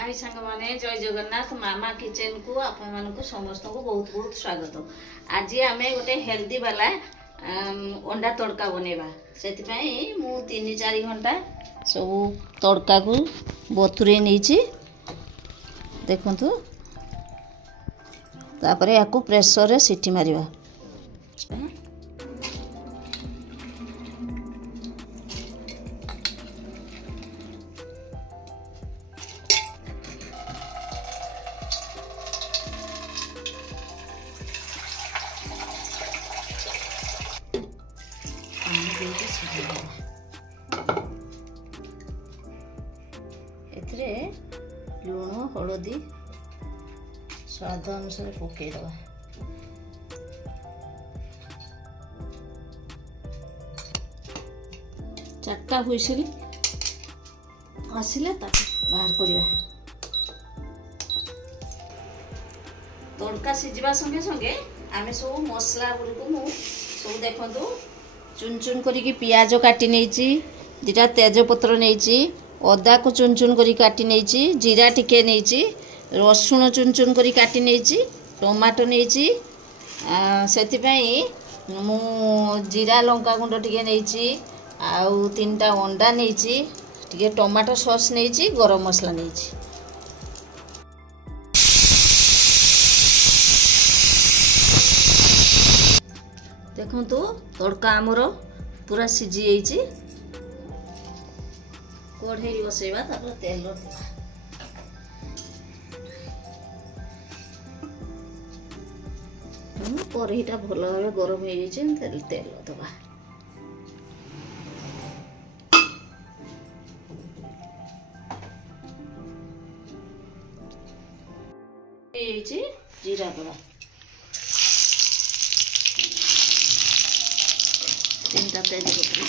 हाय सांग माने जय जगन्नाथ मामा किचन को आपण मानक समस्त को बहुत बहुत स्वागत। आज आम गोटे हेल्दी वाला अंडा तड़का बनेबा से मु 3-4 घंटा सब तड़का को बतुरे नहीं देखु तापर या प्रेसर रे सीटी मारिबा। एथिरे लुण हलदी स्वाद अनुसार पकईदबा। चारटा हुइसिल आसिले बाहर करिया। तड़का सिझिबा संगे संगे आमे सब मसला गुड़िक मु सब देखंतु चुन चुन करिकी पियाज काटी नेची, दिटा तेजपत्र नेची, अदा को चुन चुन करी काटी नेची, जीरा टिके नेची, रसुण चुन चुन करी काटी नेची, टमाटो नेची सेतिपई मु जीरा लंका गुंड टिके नेची, आउ 3टा अंडा नेची, टिके टमाटो सॉस नेची, गरम मसला नेची। देखंतु तड़का आमर पूरा सिझी जाइए। कढ़ई बसैबा तापर तेल कढ़ईटा भल भाव गरम हो जाए तेल दबा। जीरा दबा 3टा तेजपत्र,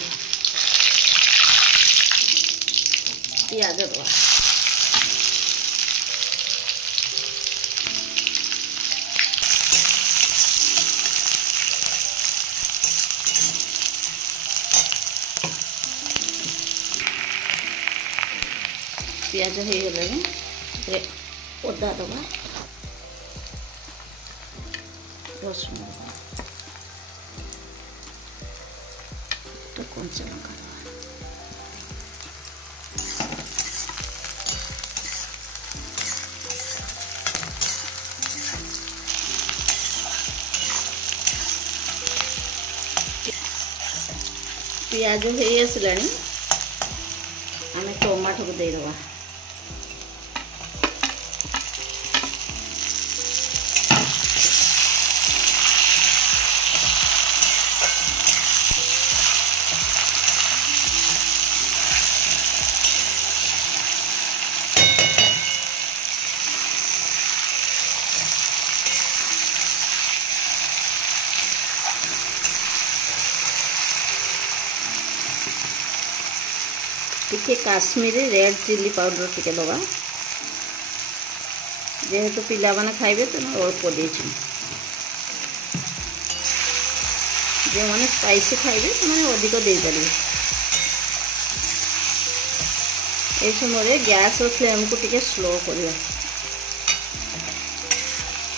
पियाज दबा, पियाज हो गले अदा दबा, रसुण दबा, कंचा लंका पियाज हो आसला आम टमाटो को देदबा। टिके काश्मीरी रेड चिली पाउडर टिके दबा, जेहेतु पिला माने खाइबे तो अल्प देछि। जे माने स्पाइसी खाइबे तो माने अधिक दे पारिबे। ए समय गैस फ्लेम को टिके स्लो करिया।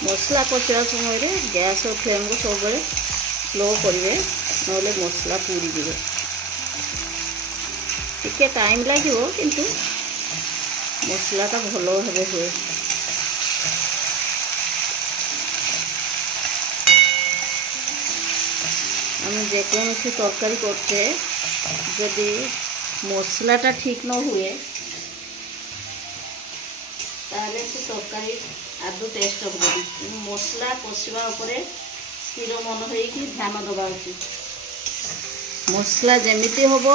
मसला कषा समय गैस फ्लेम को सब स्लो करिवे नले मसला पूरी दिबे। टिके टाइम लगे किंतु मसलाटा भल भाव हुए। आम जेकोसी तरकारी करते जदि मसलाटा ठीक न हुए ताले से तरकारी आदौ टेस्ट हम। मसला कषा स्थिर मन हो ध्यान दबा उचित। मसला जमीती हम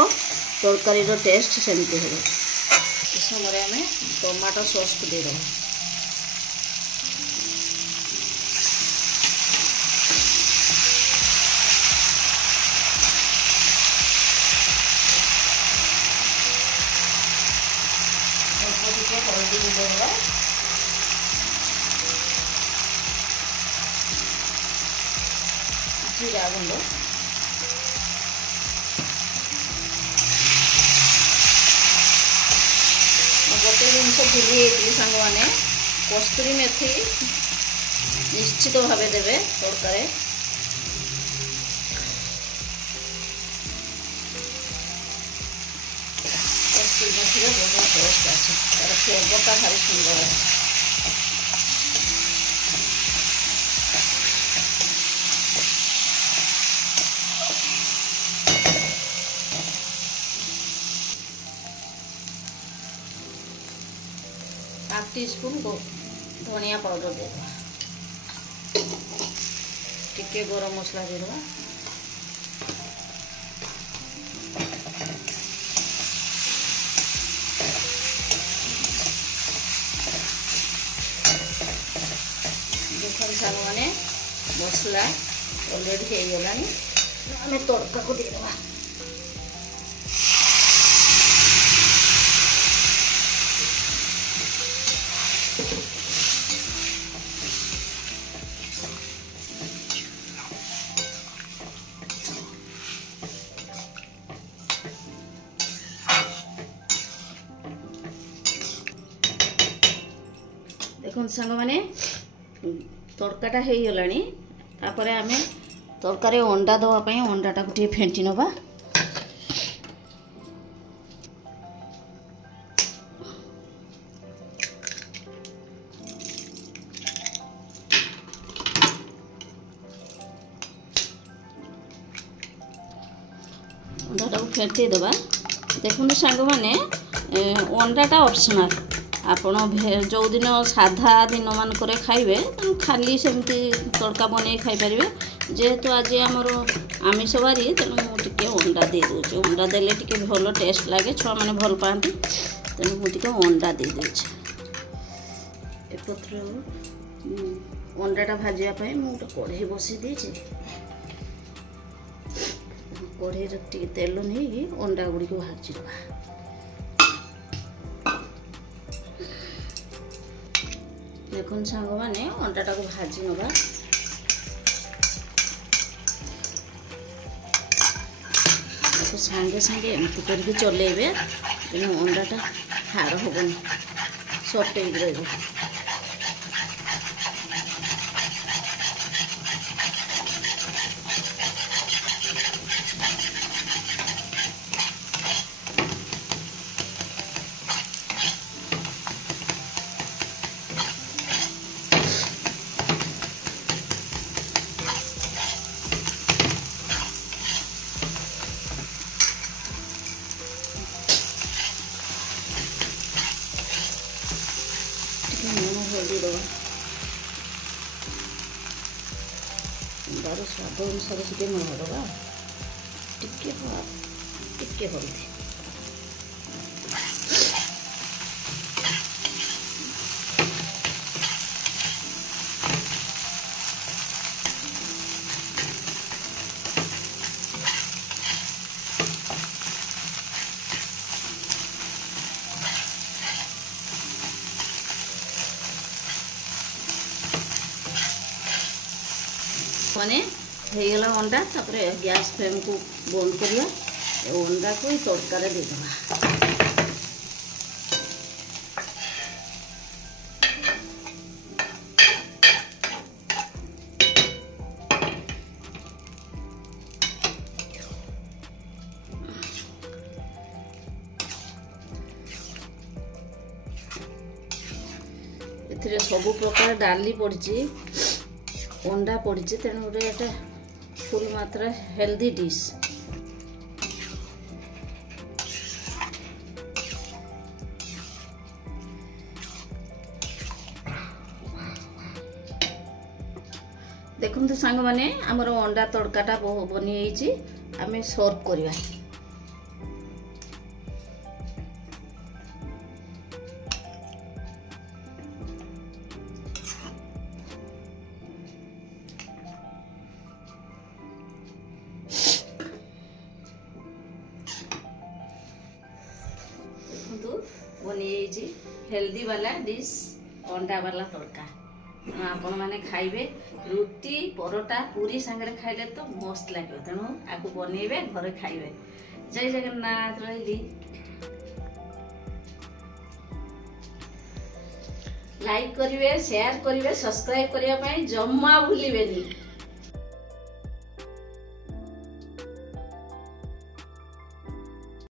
तरकारी टेस्ट सेमती हो। समय आम टमाटो सॉस को दे देवा। हल्दी देवा, जीरा गुंड, गोटे जिन जिनस भूली सांग मैंने कस्तूरी मेथी निश्चित भाव देवे तड़कारे। कस्तूरी मेथी बहुत टेस्ट आसे तार फ्लेवरटा भारी सुंदर है। हाफ टी स्पून धनिया पाउडर दे टिके गरम मसला दे देखुन साग मैंने मसला ऑलरेडी हो गला आम तड़का को दे देवा। देखो सांग मैंने तड़काटा हो गलानी तापर आम तरकारी अंडा दवापाई अंडाटा को फेंटी नवा। अंडाटा को फेंटी दवा। देखो सांग मैंने अंडाटा ऑप्शनल आपण जो दिन साधा दिन मानक खाइबे खाली सेमती तड़का बन खाईपर जेहेतु आज आमर आमिष बारी तेणु मुझे अंडा दे दूचे। अंडा देले टिके भल टेस्ट लगे छुआ मैंने भल पाती तेणु मुझे अंडा दे दूचे। एपत्र अंडाटा भाजापी मुझे कढ़ई बसी देची कढ़ई टे तेल नहीं अंडा गुड़ी को भाजी दबा। देखो सांग मैंने अंडाटा को भाजी नवा। सांगे सांगे एमती करके चलेबे तेणु अंडाटा हाड़ हेनी सफ्ट हो। हल्दी दवा अंडार स्वाद अनुसार टे लुण दवा टिके हल्दी मैंने होगला अंडा तापर गैस फ्लेम को बंद करिया अंडा को तड़का दे देवा। एथिरे सब प्रकार डाली पड़ी अंडा पड़ी तेणु गोटे फुल मात्रा हेल्दी डिश। देखो सांग मैंने आमर अंडा तड़काटा बनी आम सर्व करवा। बनी हेल्दी वाला डिश अंडा वाला तड़का आपण मैंने खाइबे रुटी परोटा पूरी सांगे खाइले तो मस्त लगे तेणु आपको बनइबे घरे खाइबे। जय जगन्नाथ रही। लाइक करेंगे, शेयर करेंगे, सब्सक्राइब करने जम्मा भूलें।